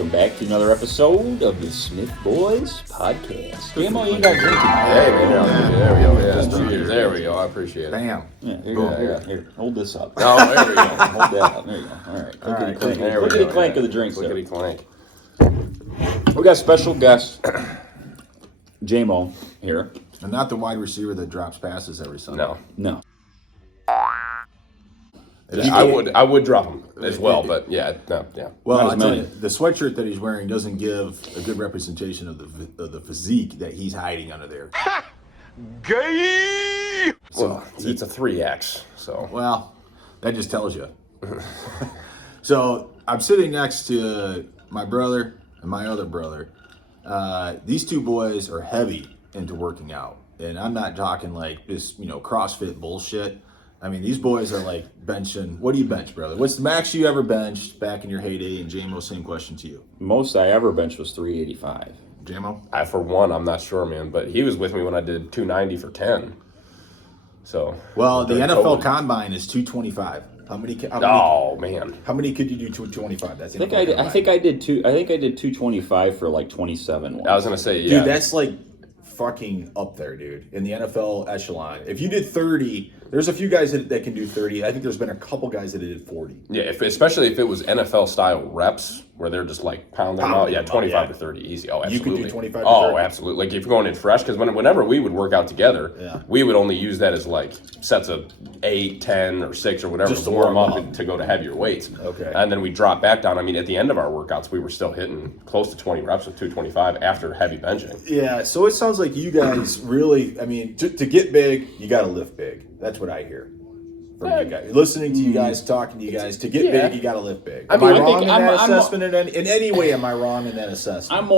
welcome back to another episode of the Smith Boys podcast. Jamo, you got drinking. Hey, man, there we go. Yeah, there we go. I appreciate it. Bam. Yeah, here, hold this up. Oh, there we go. Hold that up. There you go. All right. Clickety clank of the drinks. Clickety clank. We got special guest Jamo here. And not the wide receiver that drops passes every Sunday. No. I would drop him as well, but yeah. Well, Not I as tell many. you, the sweatshirt that he's wearing doesn't give a good representation of the physique that he's hiding under there. Gay! Well, it's a 3X, so. Well, that just tells you. So I'm sitting next to my brother and my other brother. These two boys are heavy into working out, and I'm not talking like this, CrossFit bullshit. I mean, these boys are like benching. What do you bench, brother? What's the max you ever benched back in your heyday? And Jamo, same question to you. Most I ever benched was 385. Jamo? For one, I'm not sure, man, but he was with me when I did 290 for 10. So. Well, the during NFL COVID. Combine is 225. How many Man. How many could you do 225? That's I think I did 225 for like 27 I was going to say, yeah. Dude, that's like fucking up there, dude. In the NFL echelon. If you did 30, there's a few guys that can do 30. I think there's been a couple guys that did 40. Yeah, especially if it was NFL style reps where they're just like pounding them out. Yeah, 25 to 30, easy. Oh, absolutely. You could do 25 to 30? Oh, absolutely. Like if you're going in fresh, because whenever we would work out together, we would only use that as like sets of 8, 10, or 6 or whatever Just to warm up and to go to heavier weights. Okay. And then we drop back down. I mean, at the end of our workouts, we were still hitting close to 20 reps with 225 after heavy benching. Yeah, so it sounds like you guys really, I mean, to get big, you got to lift big. That's what I hear from you guys. Listening to you guys, talking to you guys, to get big, you got to lift big. Am I wrong in that assessment? In any way, am I wrong in that assessment?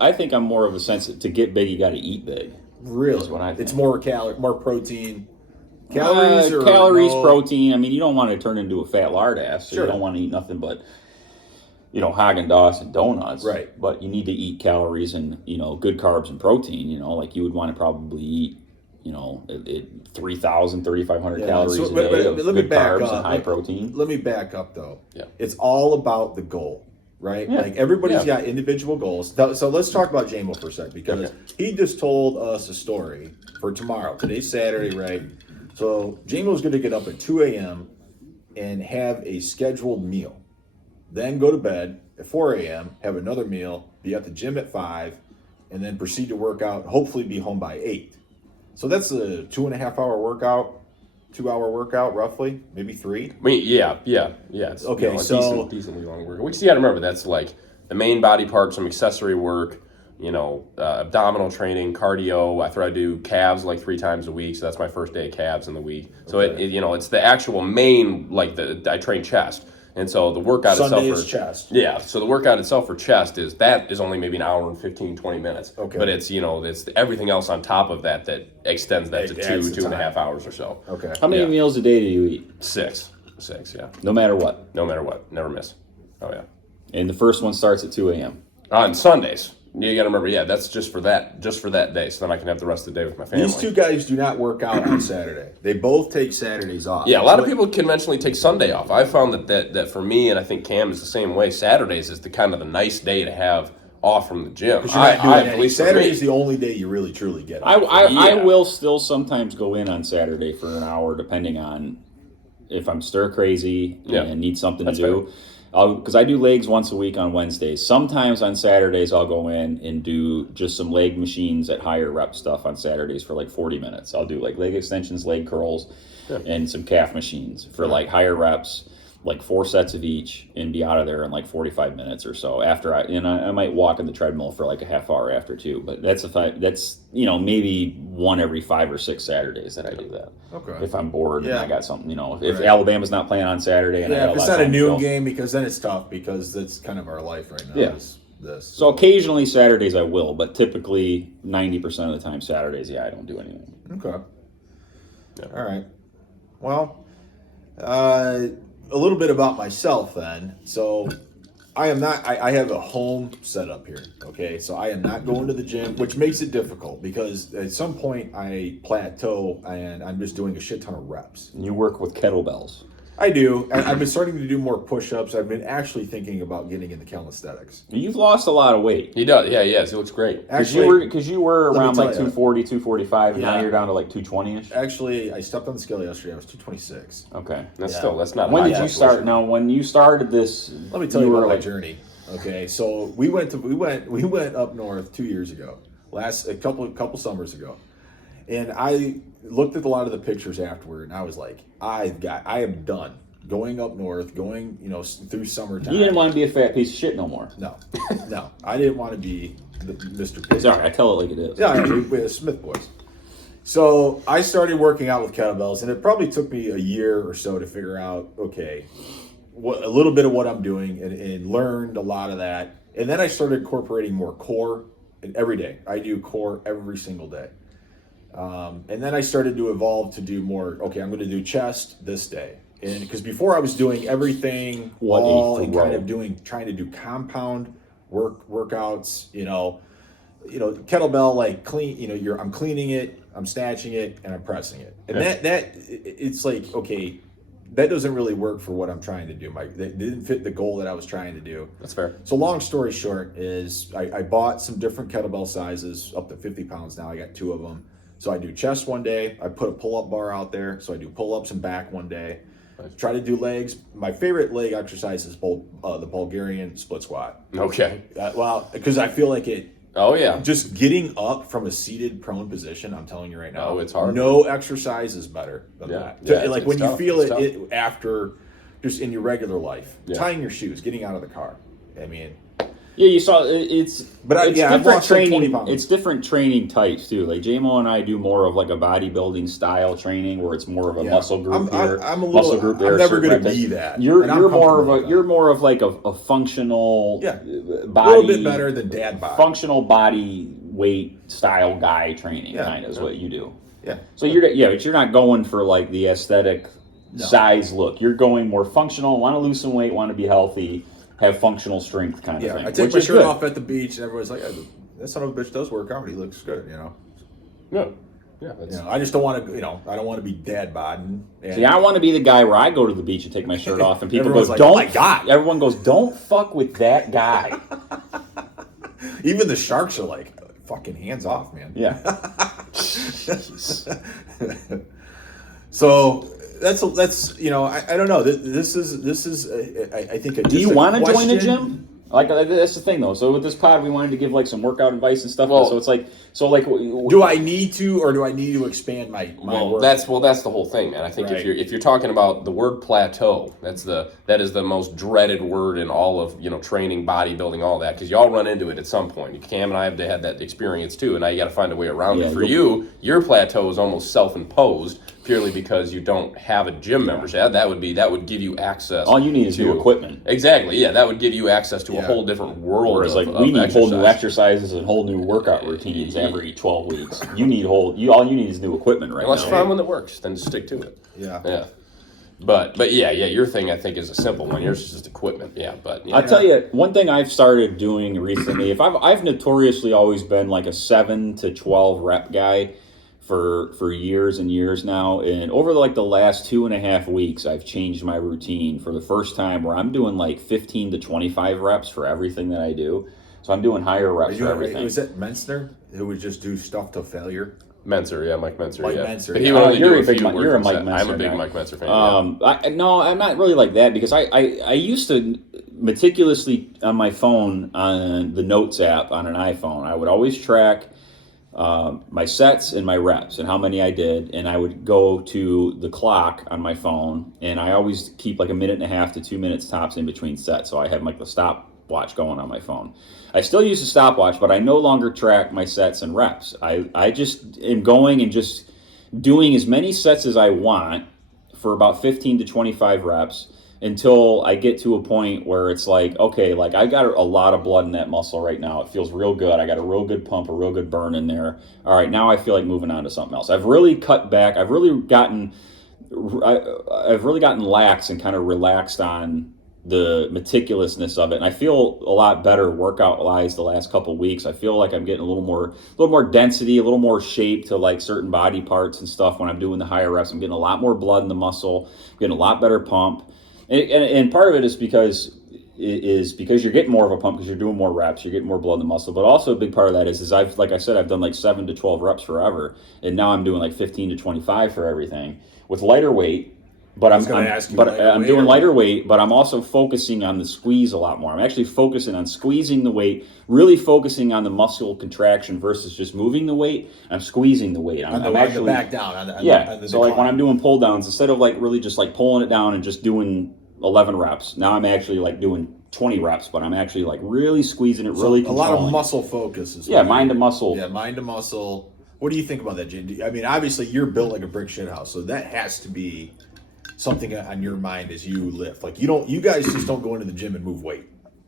I think I'm more of a sense that to get big, you got to eat big. Really? Is what I think. It's more protein. Calories or no? Protein. I mean, you don't want to turn into a fat lard ass. So Sure. You don't want to eat nothing but, Haagen-Dazs and donuts. Right. But you need to eat calories and, good carbs and protein. Like you would want to probably eat, 3,000, 3,500 calories a day of let me good back carbs up. and high protein. Let me back up, though. Yeah. It's all about the goal, right? Yeah. Like, everybody's got individual goals. So let's talk about Jamo for a sec, because he just told us a story for tomorrow. Today's Saturday, right? So Jamo's going to get up at 2 a.m. and have a scheduled meal. Then go to bed at 4 a.m., have another meal, be at the gym at 5, and then proceed to work out, hopefully be home by 8. So that's a 2.5-hour workout, 2-hour workout, roughly, maybe 3. I mean, yeah. It's, Okay, a so- decently long workout. Which you got to remember, that's like the main body part, some accessory work, abdominal training, cardio. I do calves like 3 times a week, so that's my first day of calves in the week. So it's the actual main, I train chest. And so the workout Sunday itself is chest. Yeah, so the workout itself for chest is only maybe an hour and 15, 20 minutes. Okay. But it's, it's everything else on top of that extends that to It adds the 2.5 hours or so. Okay. How many meals a day do you eat? 6, yeah. No matter what. No matter what, never miss. Oh yeah. And the first one starts at 2 a.m. On Sundays, you got to remember, that's just for that day, so then I can have the rest of the day with my family. These two guys do not work out on Saturday. They both take Saturdays off. Yeah, a lot of people conventionally take Sunday off. I found that for me, and I think Cam is the same way. Saturdays is the kind of the nice day to have off from the gym. Saturday is the only day you really truly get off. I will still sometimes go in on Saturday for an hour, depending on if I'm stir crazy and need something to do. Because I do legs once a week on Wednesdays. Sometimes on Saturdays I'll go in and do just some leg machines at higher rep stuff on Saturdays for like 40 minutes. I'll do like leg extensions, leg curls, and some calf machines for like higher reps, like 4 sets of each, and be out of there in like 45 minutes or so. After I might walk on the treadmill for like a half hour after too. But that's maybe one every 5 or 6 Saturdays that I do that. Okay. If I'm bored and I got something, if Right. Alabama's not playing on Saturday, and I got if it's not a noon game, because then it's tough, because that's kind of our life right now. Yeah. This. So occasionally Saturdays I will, but typically 90% of the time Saturdays, I don't do anything. Okay. Yeah. All right. Well, a little bit about myself then. So I am not, I have a home setup here, okay? So I am not going to the gym, which makes it difficult because at some point I plateau and I'm just doing a shit ton of reps. And you work with kettlebells. I do. I've been starting to do more push-ups. I've been actually thinking about getting into calisthenics. You've lost a lot of weight. He does. Yeah, he has. He looks great. Actually, Because you were around like 240, 245, and now Yeah. you're down to like 220-ish. Actually, I stepped on the scale yesterday. I was 226. Okay. That's not When high did you start? fluctuation. Now, when you started this, Let me tell you were about my like, journey. Okay, so we went up north 2 years ago, a couple summers ago, and I looked at a lot of the pictures afterward, and I was like, I am done going up north, through summertime. You didn't want to be a fat piece of shit no more. No, I didn't want to be Mr. Pig. Sorry, I tell it like it is. Yeah, we're the Smith Boys. So I started working out with kettlebells, and it probably took me a year or so to figure out, okay, a little bit of what I'm doing, and learned a lot of that. And then I started incorporating more core every day. I do core every single day. And then I started to evolve to do more, okay, I'm going to do chest this day. And because before I was doing everything and kind of trying to do compound workouts, kettlebell, like clean, I'm cleaning it, I'm snatching it, and I'm pressing it. And that it's like, okay, that doesn't really work for what I'm trying to do. That didn't fit the goal that I was trying to do. That's fair. So long story short is I bought some different kettlebell sizes up to 50 pounds now. I got 2 of them. So I do chest one day. I put a pull-up bar out there. So I do pull-ups and back one day. Nice. Try to do legs. My favorite leg exercise is the Bulgarian split squat. Okay. Because I feel like it. Oh yeah. Just getting up from a seated prone position, I'm telling you right now. Oh, it's hard. No exercise is better than that. Yeah, Like it's when tough. you feel It's it after, just in your regular life, Yeah. tying your shoes, getting out of the car. I mean, Yeah, you saw it's. But it's I've different lost like 20 training. pounds. It's different training types too. Like Jamo and I do more of like a bodybuilding style training where it's more of a muscle group here. I'm a little. muscle group there. I'm never going to certain be types. that. You're and I'm more of comfortable a with you're that. more of like a functional body, a little bit better than dad body. functional body weight style guy training Yeah. kind of is what you do. Yeah. So but you're not going for like the aesthetic size look. You're going more functional. Want to lose some weight. Want to be healthy. Have functional strength kind of thing. I take which my is shirt good. off at the beach, and everybody's like, "That son of a bitch does work out. He looks good." No. Yeah. That's, I just don't want to. I don't want to be dad boding. See, I want to be the guy where I go to the beach and take my shirt off, and people go, Everyone's like, "Don't!" "Oh my God." Everyone goes, "Don't fuck with that guy." Even the sharks are like, "Fucking hands off, man." Yeah. So that's I don't know. This is I think. Do you want to join a gym? Like that's the thing though. So with this pod, we wanted to give like some workout advice and stuff. Well, so it's like do I need to, or do I need to expand my work? that's the whole thing, man. I think Right. if you're talking about the word plateau, that is the most dreaded word in all of training, bodybuilding, all that, because y'all run into it at some point. Cam and I have had that experience too, and now you got to find a way around it. For you, your plateau is almost self-imposed purely because you don't have a gym membership. That would give you access. all you need is new equipment. Exactly. Yeah, that would give you access to a whole different world. Whereas of, we need exercise. whole new exercises and whole new workout routines every 12 weeks. All you need is new equipment right Let's now. find one that works, then stick to it. Yeah. Yeah. But yeah, your thing I think is a simple one. Yours is just equipment. Yeah, but yeah. I'll tell you one thing I've started doing recently. If I've notoriously always been like a 7 to 12 rep guy for years and years now, and over like the last 2.5 weeks, I've changed my routine for the first time where I'm doing like 15 to 25 reps for everything that I do. So I'm doing higher reps for everything. Was that Mensner who would just do stuff to failure? Menser, yeah, Mike Menser, Mike yeah. Menser, But he yeah. would only You're do a a big few you're a workouts Mike set. Menser I'm a big guy. Mike Menser fan. No, I'm not really like that because I used to meticulously on my phone on the Notes app on an iPhone. I would always track my sets and my reps and how many I did, and I would go to the clock on my phone, and I always keep like 1.5 to 2 minutes tops in between sets, so I have like the stopwatch going on my phone. I still use the stopwatch, but I no longer track my sets and reps. I just am going and just doing as many sets as I want for about 15 to 25 reps until I get to a point where it's like, okay, like I got a lot of blood in that muscle right now. It feels real good. I got a real good pump, a real good burn in there. All right, now I feel like moving on to something else. I've really cut back. I've really gotten lax and kind of relaxed on the meticulousness of it, and I feel a lot better workout wise the last couple of weeks. I feel like I'm getting a little more density, a little more shape to like certain body parts and stuff when I'm doing the higher reps. I'm getting a lot more blood in the muscle, getting a lot better pump, and part of it is because you're getting more of a pump because you're doing more reps, you're getting more blood in the muscle. But also a big part of that is I've, like I said, I've done like 7 to 12 reps forever, and now I'm doing like 15 to 25 for everything with lighter weight. But I'm doing lighter weight, but I'm also focusing on the squeeze a lot more. I'm actually focusing on squeezing the weight, really focusing on the muscle contraction versus just moving the weight. I'm squeezing the weight. I'm actually back down. On the so like decline. when I'm doing pull downs, instead of like really just like pulling it down and just doing 11 reps, now I'm actually like doing 20 reps, but I'm actually like really squeezing it, really controlling. A lot of muscle focus is mind to muscle. Yeah, mind to muscle. What do you think about that, Jim? I mean, obviously you're built like a brick shit house, so that has to be something on your mind as you lift. Like you guys just don't go into the gym and move weight.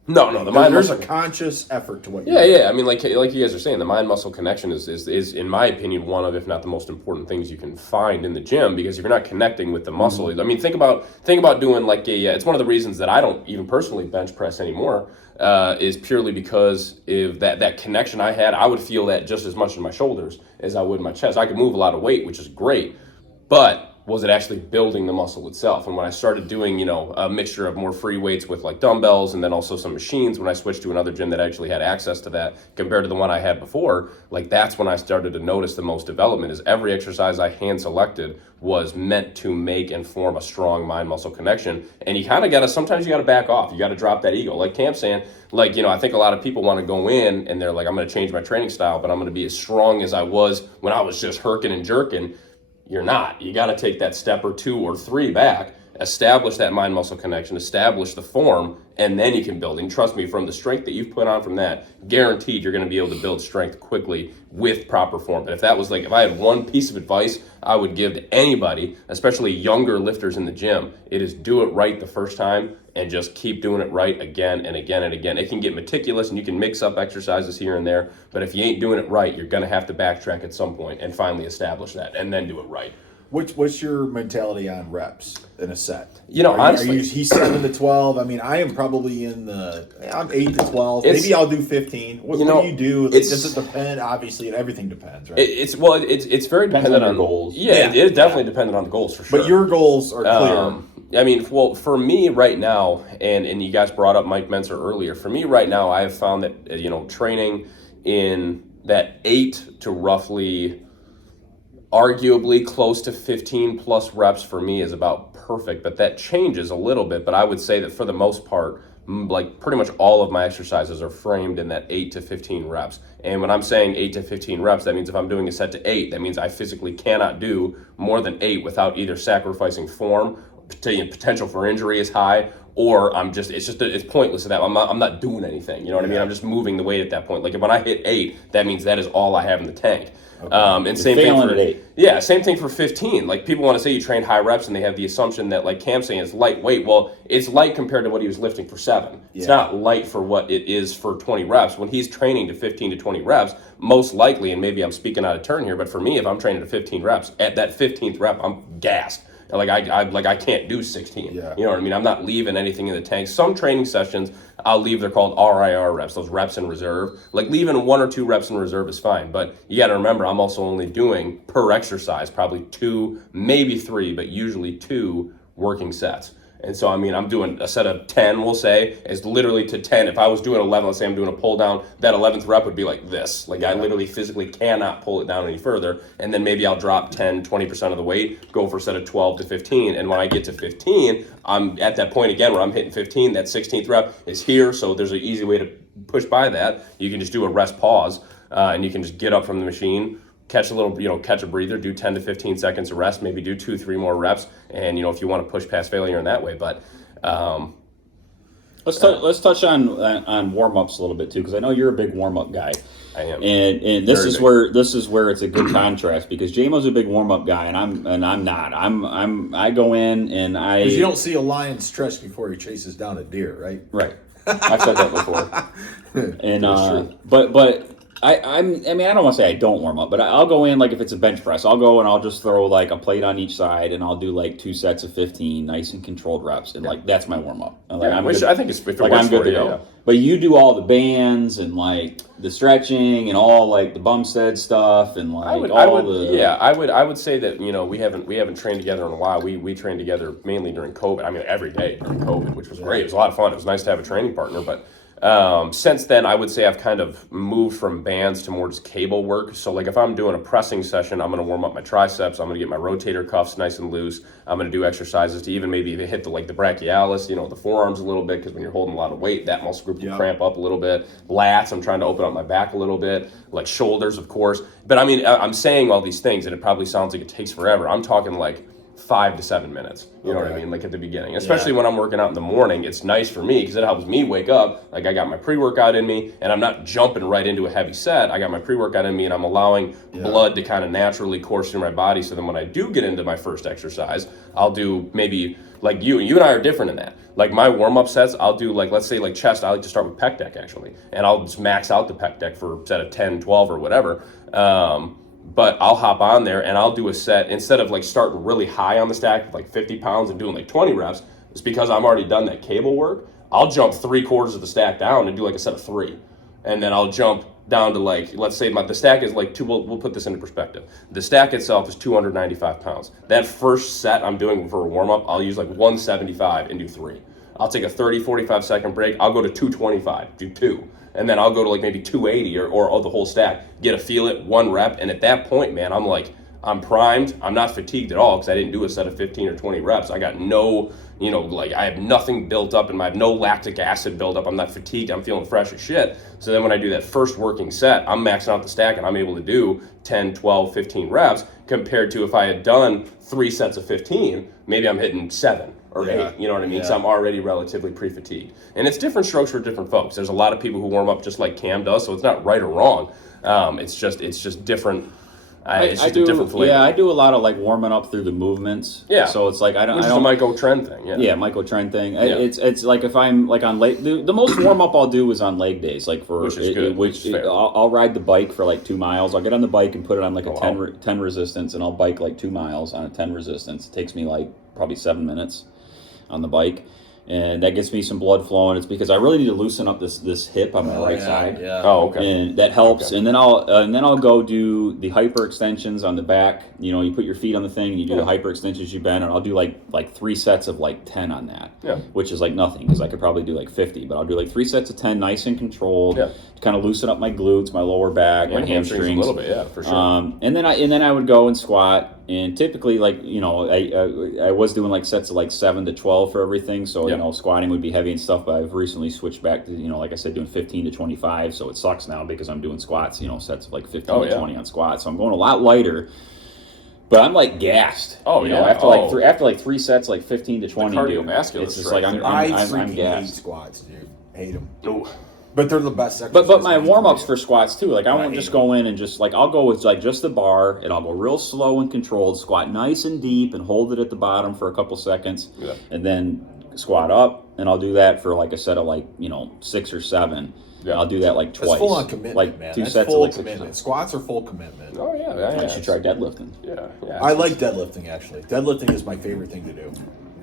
No, There's a conscious effort to what you're doing. Yeah. I mean, like you guys are saying, the mind-muscle connection is, in my opinion, one of, if not the most important things you can find in the gym, because if you're not connecting with the muscle, I mean, think about doing like it's one of the reasons that I don't even personally bench press anymore, is purely because if that connection I had, I would feel that just as much in my shoulders as I would in my chest. I could move a lot of weight, which is great, but was it actually building the muscle itself? And when I started doing, a mixture of more free weights with like dumbbells and then also some machines, when I switched to another gym that actually had access to that compared to the one I had before, like that's when I started to notice the most development. Is every exercise I hand selected was meant to make and form a strong mind-muscle connection. And you kind of sometimes you got to back off. You got to drop that ego. Like Cam's saying, like, I think a lot of people want to go in and they're like, I'm going to change my training style, but I'm going to be as strong as I was when I was just herking and jerking. You're not. You got to take that step or 2 or 3 back, establish that mind-muscle connection, establish the form, and then you can build. And trust me, from the strength that you've put on from that, guaranteed you're going to be able to build strength quickly with proper form. But if I had one piece of advice I would give to anybody, especially younger lifters in the gym, it is do it right the first time and just keep doing it right again and again and again. It can get meticulous and you can mix up exercises here and there, but if you ain't doing it right, you're going to have to backtrack at some point and finally establish that and then do it right. What's your mentality on reps in a set? Honestly, he's 7 to 12. I mean, I am probably I'm 8 to 12. Maybe I'll do 15. What do you do? Does it depend? Obviously, and everything depends, right? It's very dependent on goals. Yeah, it is definitely dependent on the goals for sure. But your goals are clear. I mean, well, for me right now, and you guys brought up Mike Mentzer earlier. For me right now, I have found that training in that 8 to roughly, arguably close to 15 plus reps for me is about perfect, but that changes a little bit. But I would say that for the most part, like pretty much all of my exercises are framed in that 8 to 15 reps. And when I'm saying 8 to 15 reps, that means if I'm doing a set to 8, that means I physically cannot do more than 8 without either sacrificing form, potential for injury is high, or it's pointless at that. I'm not doing anything. You know what I mean? I'm just moving the weight at that point. Like when I hit 8, that means that is all I have in the tank. Okay. And same thing for 15. Like people want to say you train high reps and they have the assumption that, like Cam's saying, it's lightweight. Well, it's light compared to what he was lifting for 7. It's not light for what it is for 20 reps. When he's training to 15 to 20 reps, most likely, and maybe I'm speaking out of turn here, but for me, if I'm training to 15 reps, at that 15th rep, I'm gassed. I can't do 16. Yeah. You know what I mean? I'm not leaving anything in the tank. Some training sessions I'll leave, they're called RIR reps, those reps in reserve. Like leaving 1 or 2 reps in reserve is fine, but you got to remember I'm also only doing per exercise probably 2, maybe 3, but usually 2 working sets. And so, I mean, I'm doing a set of 10, we'll say, is literally to 10. If I was doing 11, let's say I'm doing a pull down, that 11th rep would be like this. Like I literally physically cannot pull it down any further. And then maybe I'll drop 10, 20% of the weight, go for a set of 12 to 15. And when I get to 15, I'm at that point again where I'm hitting 15, that 16th rep is here. So there's an easy way to push by that. You can just do a rest pause and you can just get up from the machine, catch a breather, do 10 to 15 seconds of rest, maybe do 2-3 more reps. And, if you want to push past failure in that way, but, let's touch on warm-ups a little bit too, because I know you're a big warm-up guy. I am. And this is where it's a good contrast, because Jamo's a big warm-up guy and I'm not. I go in and because you don't see a lion stretch before he chases down a deer, right? Right. I've said that before. And but I mean, I don't want to say I don't warm up, but I'll go in like if it's a bench press, I'll go and I'll just throw like a plate on each side, and I'll do like 2 sets of 15, nice and controlled reps, and like that's my warm up. Like, I think it's if it like works I'm good for to you, go. yeah. But you do all the bands and like the stretching and all like the Bumstead stuff and like I would say that we haven't trained together in a while. We trained together mainly during COVID. I mean, every day during COVID, which was great. It was a lot of fun. It was nice to have a training partner, but. Since then, I would say I've kind of moved from bands to more just cable work. So like if I'm doing a pressing session, I'm going to warm up my triceps. I'm going to get my rotator cuffs nice and loose. I'm going to do exercises to even maybe hit the brachialis, the forearms a little bit, because when you're holding a lot of weight, that muscle group will cramp up a little bit. Lats, I'm trying to open up my back a little bit. Like shoulders, of course. But I mean, I'm saying all these things, and it probably sounds like it takes forever. I'm talking like 5 to 7 minutes. You know what I mean? Like at the beginning. Especially when I'm working out in the morning, it's nice for me because it helps me wake up. Like I got my pre-workout in me and I'm not jumping right into a heavy set. I got my pre-workout in me and I'm allowing blood to kind of naturally course through my body. So then when I do get into my first exercise, I'll do maybe like you and I are different in that. Like my warm-up sets, I'll do like, let's say like chest, I like to start with pec deck actually. And I'll just max out the pec deck for a set of 10, 12 or whatever. But I'll hop on there and I'll do a set instead of like starting really high on the stack with like 50 pounds and doing like 20 reps. It's because I've already done that cable work. I'll jump 3/4 of the stack down and do like a set of 3. And then I'll jump down to like, let's say the stack is like we'll put this into perspective. The stack itself is 295 pounds. That first set I'm doing for a warm up, I'll use like 175 and do 3. I'll take a 30, 45 second break. I'll go to 225, do 2. And then I'll go to like maybe 280 or the whole stack, get a feel it, 1 rep. And at that point, man, I'm primed. I'm not fatigued at all because I didn't do a set of 15 or 20 reps. I got no, I have nothing built up and I have no lactic acid built up. I'm not fatigued. I'm feeling fresh as shit. So then when I do that first working set, I'm maxing out the stack and I'm able to do 10, 12, 15 reps compared to if I had done 3 sets of 15, maybe I'm hitting 7 or 8, you know what I mean? So I'm already relatively pre-fatigued. And it's different strokes for different folks. There's a lot of people who warm up just like Cam does, so it's not right or wrong. It's just different. It's just a different flavor. Yeah, I do a lot of like warming up through the movements. Yeah. So it's like I don't. Which is a Michael Trend thing. Yeah. Yeah, Michael Trend thing. Yeah. It's like if I'm like on leg. The most warm up I'll do is on leg days. Like for which is good. I'll ride the bike for like 2 miles. I'll get on the bike and put it on like a 10 resistance, and I'll bike like 2 miles on a 10 resistance. It takes me like probably 7 minutes on the bike. And that gets me some blood flowing. It's because I really need to loosen up this hip on my right side. Yeah. Oh, okay. And that helps. Okay. And then I'll go do the hyper extensions on the back. You put your feet on the thing and you do the hyper extensions. You bend, and I'll do like 3 sets of like 10 on that. Yeah. Which is like nothing because I could probably do like 50, but I'll do like 3 sets of 10, nice and controlled. Yeah. To kind of loosen up my glutes, my lower back, my hamstrings a little bit. Yeah, for sure. And then I would go and squat. And typically, like, I was doing like sets of like 7 to 12 for everything. So, squatting would be heavy and stuff. But I've recently switched back to, like I said, doing 15 to 25. So it sucks now because I'm doing squats, sets of like 15 to 20 on squats. So I'm going a lot lighter. But I'm like gassed. Oh, yeah. After like 3 sets, like 15 to 20. Cardiovascular. It's just like I'm gassed. Hate squats, dude. Hate them. Ooh. But they're the best exercises. But my warm-ups for squats too, like I won't just go in and just like I'll go with like just the bar and I'll go real slow and controlled, squat nice and deep and hold it at the bottom for a couple seconds, and then squat up, and I'll do that for like a set of like 6 or 7. Yeah. I'll do that like twice. That's full on commitment, like man. 2 That's sets full of like commitment. Squats are full commitment. Oh yeah. You should try deadlifting. Yeah. I like deadlifting actually. Deadlifting is my favorite thing to do.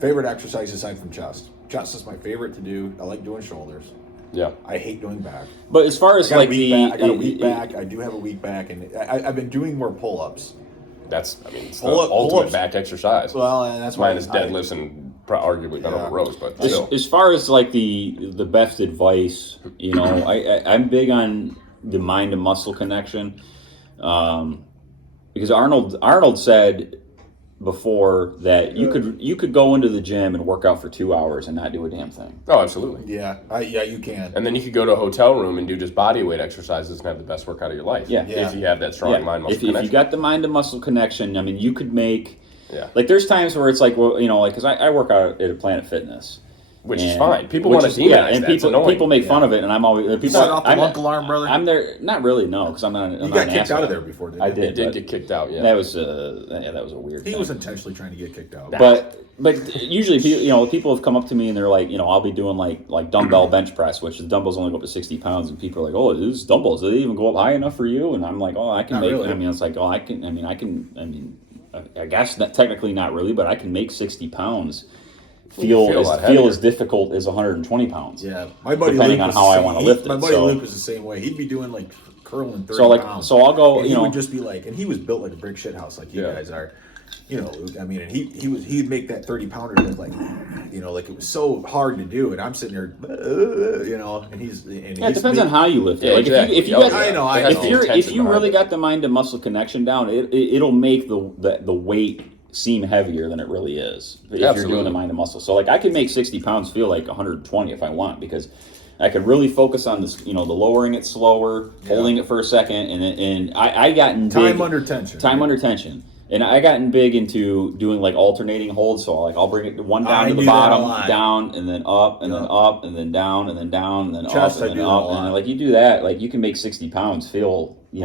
Favorite exercise aside from chest. Chest is my favorite to do. I like doing shoulders. Yeah, I hate doing back. But as far as like I got a weak back. I do have a weak back, and I've been doing more pull-ups. It's the ultimate back exercise. Well, and that's why mine is deadlifts and arguably bent over rows. But still, as far as like the best advice, I'm big on the mind to muscle connection, because Arnold said before that you could go into the gym and work out for 2 hours and not do a damn thing. Oh, absolutely. Yeah, you can. And then you could go to a hotel room and do just body weight exercises and have the best workout of your life. Yeah. If you have that strong mind muscle connection. If you got the mind to muscle connection, I mean, you could make. Yeah. Like there's times where it's like, well, like because I work out at a Planet Fitness. Which is fine. People want to demonize and that. people make fun of it, and I'm always people. Set off the lunk alarm, brother. I'm there. Not really, no, because I'm not. You got kicked out of there before, didn't you? I did. Did get kicked out. Yeah, that was a weird. He thing. was intentionally trying to get kicked out. But usually, people have come up to me and they're like, I'll be doing like dumbbell bench press, which the dumbbells only go up to 60 pounds, and people are like, oh, these dumbbells, do they even go up high enough for you? And I'm like, oh, I can Not make. really. I mean, it's like, oh, I can. I guess that technically not really, but I can make 60 pounds feel as difficult as 120 pounds. Yeah, my buddy depending Luke on how I want to lift it. My buddy Luke was the same way. He'd be doing like curling 30 pounds. So I'll go. And he would just be like, and he was built like a brick shit house, like you guys are. I mean, and he'd make that 30 pounder look like, like it was so hard to do, and I'm sitting there, and he's. It depends on how you lift it. Yeah, like exactly. if you really got the mind to muscle connection down, it'll make the weight seem heavier than it really is if you're doing the mind to muscle. So like I can make 60 pounds feel like 120 if I want, because I could really focus on this, the lowering it slower, holding it for a second, and I gotten time under tension. And I gotten big into doing like alternating holds. So like I'll bring it one down to the bottom, down, and then up, and then up, and then down, and then down, and then Chest, up, and then up. And like you do that, like you can make 60 pounds feel, you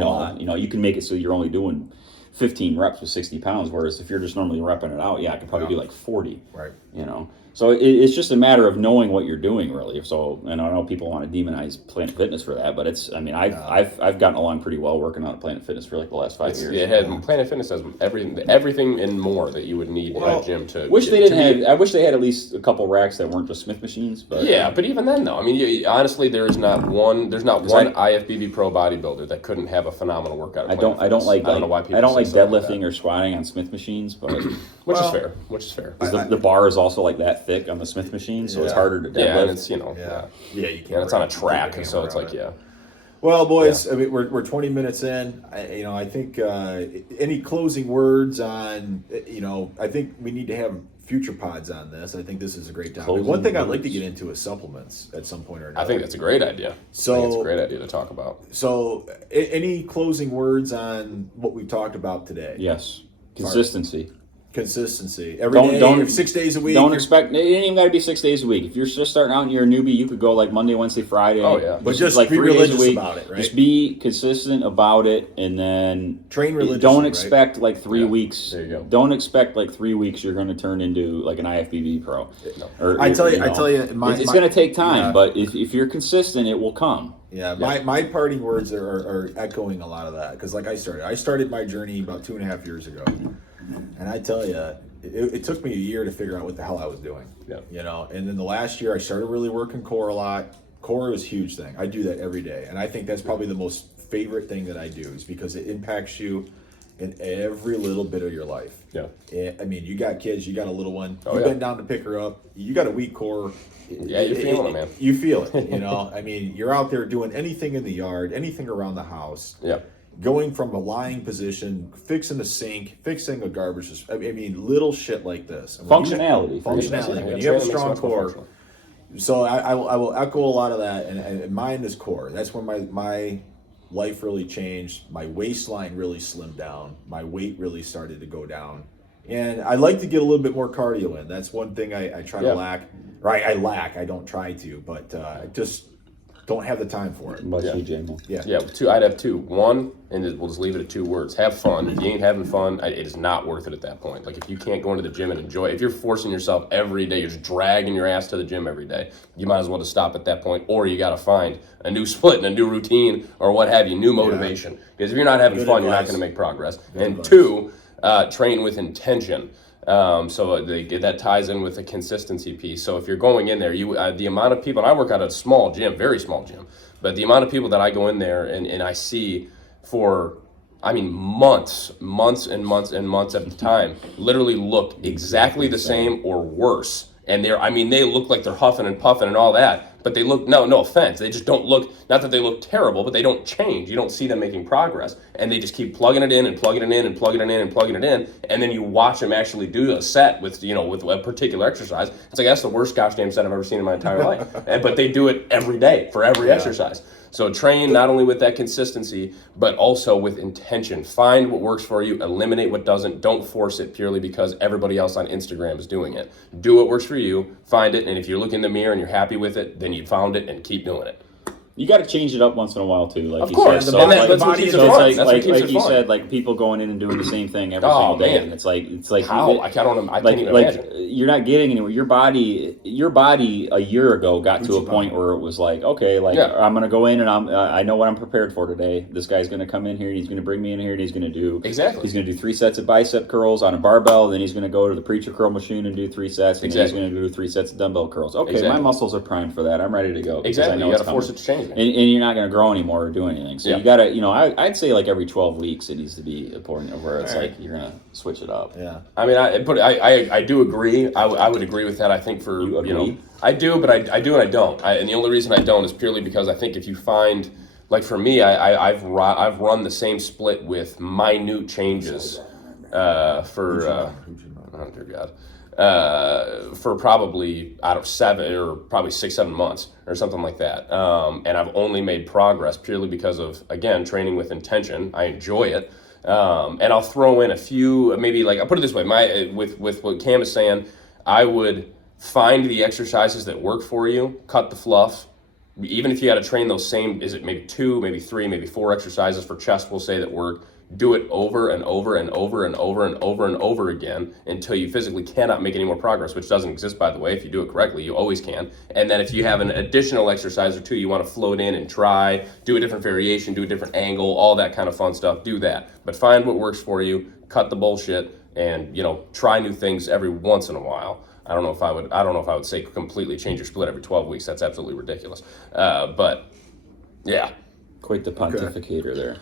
can make it so you're only doing 15 reps with 60 pounds. Whereas if you're just normally repping it out, I could probably do like 40. Right. So it's just a matter of knowing what you're doing, really. So, and I know people want to demonize Planet Fitness for that, but I've gotten along pretty well working on Planet Fitness for like the last 5 years. Planet Fitness has everything and more that you would need in a gym to. I wish they had at least a couple racks that weren't just Smith machines. But but even then, though, I mean, honestly, there's not one IFBB pro bodybuilder that couldn't have a phenomenal workout. I don't know why people. I don't like deadlifting or squatting on Smith machines, but which is fair. 'Cause the bar is also like that thick on the Smith machine, so it's harder to deadlift. Yeah, and it's you can't. And it's on a track, so it's like Well, boys, I mean, we're 20 minutes in. I think any closing words on, I think we need to have future pods on this. I think this is a great topic. One thing I'd like to get into is supplements at some point or another. I think that's a great idea. So, I think it's a great idea to talk about. So, any closing words on what we've talked about today? Yes. Consistency. Every day, 6 days a week. Don't expect it ain't even got to be 6 days a week. If you're just starting out and you're a newbie, you could go like Monday, Wednesday, Friday. Oh yeah, but just like be 3 days a week. About it, right? Just be consistent about it, and then train religiously. Don't expect like 3 weeks. There you go. Don't expect like 3 weeks you're going to turn into like an IFBB pro. No. I tell you, it's going to take time, but if you're consistent, it will come. Yeah, my parting words are echoing a lot of that, because like I started my journey about 2.5 years ago, and I tell you, it took me a year to figure out what the hell I was doing. Yeah. And then the last year I started really working core a lot. Core is a huge thing. I do that every day, and I think that's probably the most favorite thing that I do, is because it impacts you in every little bit of your life. Yeah. I mean, you got kids, you got a little one. Oh, You've been down to pick her up. You got a weak core. Yeah, you're feeling it, man. You feel it, I mean, you're out there doing anything in the yard, anything around the house. Yeah. Going from a lying position, fixing a sink, fixing a garbage. I mean, little shit like this. Functionality. When you have a strong core. So I will echo a lot of that, and mine is core. That's when my life really changed. My waistline really slimmed down. My weight really started to go down. And I like to get a little bit more cardio in. That's one thing I try to lack. Right, I lack. I don't try to, but I just don't have the time for it. But Jamo. I'd have two. One, and we'll just leave it at 2 words. Have fun. If you ain't having fun, it is not worth it at that point. Like, if you can't go into the gym and enjoy it, if you're forcing yourself every day, you're just dragging your ass to the gym every day, you might as well just stop at that point, or you got to find a new split and a new routine, or what have you, new motivation. Because if you're not having fun, you're not going to make progress. And 2, train with intention. So that ties in with the consistency piece. So if you're going in there, the amount of people, and I work at a small gym, very small gym, but the amount of people that I go in there and I see for, months and months at a time, literally look exactly the same or worse. And they look like they're huffing and puffing and all that, but they look, no offense, they just don't look, not that they look terrible, but they don't change. You don't see them making progress. And they just keep plugging it in and plugging it in and plugging it in and plugging it in. And then you watch them actually do a set with a particular exercise. It's like, that's the worst gosh damn set I've ever seen in my entire life. But they do it every day for every exercise. So train not only with that consistency, but also with intention. Find what works for you, eliminate what doesn't. Don't force it purely because everybody else on Instagram is doing it. Do what works for you, find it, and if you look in the mirror and you're happy with it, then you found it and keep doing it. You got to change it up once in a while too, like Of you course, said. and that's what keeps it fun. Like you said, like people going in and doing the same thing every single day, and it's like how I can't even imagine. You're not getting anywhere. Your body a year ago got to a point where it was like, okay, like I'm gonna go in and I know what I'm prepared for today. This guy's gonna come in here and he's gonna bring me in here and he's gonna do He's gonna do 3 sets of bicep curls on a barbell, then he's gonna go to the preacher curl machine and do 3 sets, and then he's gonna do 3 sets of dumbbell curls. Okay, my muscles are primed for that. I'm ready to go. Exactly, you gotta force it to change. And you're not going to grow anymore or do anything. So you got to, I'd say like every 12 weeks it needs to be a point where it's like you're going to switch it up. Yeah. I mean, I do agree. I would agree with that. I think for, I do, but I do and I don't. And the only reason I don't is purely because I think if you find, like for me, I've run the same split with minute changes for, oh dear God. For probably out of 7 or probably 6-7 months or something like that, and I've only made progress purely because of, again, training with intention. I enjoy it, and I'll throw in a few, maybe, like, I'll put it this way, with what Cam is saying, I would find the exercises that work for you, cut the fluff. Even if you got to train those same, is it maybe 2, maybe 3, maybe 4 exercises for chest, we'll say, that work. Do it over and over and over and over and over and over again until you physically cannot make any more progress, which doesn't exist, by the way. If you do it correctly, you always can. And then if you have an additional exercise or 2 you want to float in and try, do a different variation, do a different angle, all that kind of fun stuff, do that. But find what works for you, cut the bullshit, and try new things every once in a while. I don't know if I would say completely change your split every 12 weeks. That's absolutely ridiculous. But yeah. Quite the pontificator there.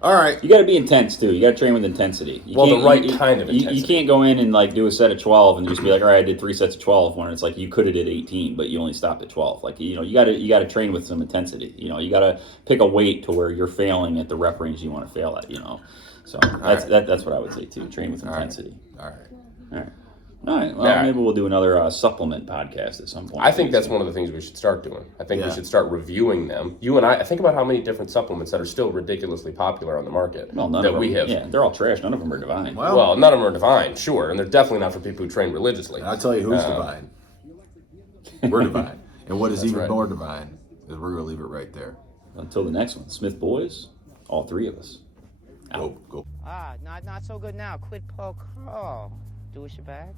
All right. You got to be intense too. You got to train with intensity. The right kind of intensity. You can't go in and like do a set of 12 and just be like, all right, I did 3 sets of 12. When it's like you could have did 18, but you only stopped at 12. Like you got to train with some intensity. You got to pick a weight to where you're failing at the rep range you want to fail at. So that's what I would say too. Train with intensity. All right. All right. Well, maybe we'll do another supplement podcast at some point. I think that's one of the things we should start doing. I think we should start reviewing them. You and I think about how many different supplements that are still ridiculously popular on the market. Well, none of them. Yeah, they're all trash. None of them are divine. Well, none of them are divine, sure, and they're definitely not for people who train religiously. And I'll tell you who's divine. We're divine. And what is even more divine is we're going to leave it right there. Until the next one. Smith Boys, all 3 of us. Go. Not so good now. Quid pro quo. Do what you bag.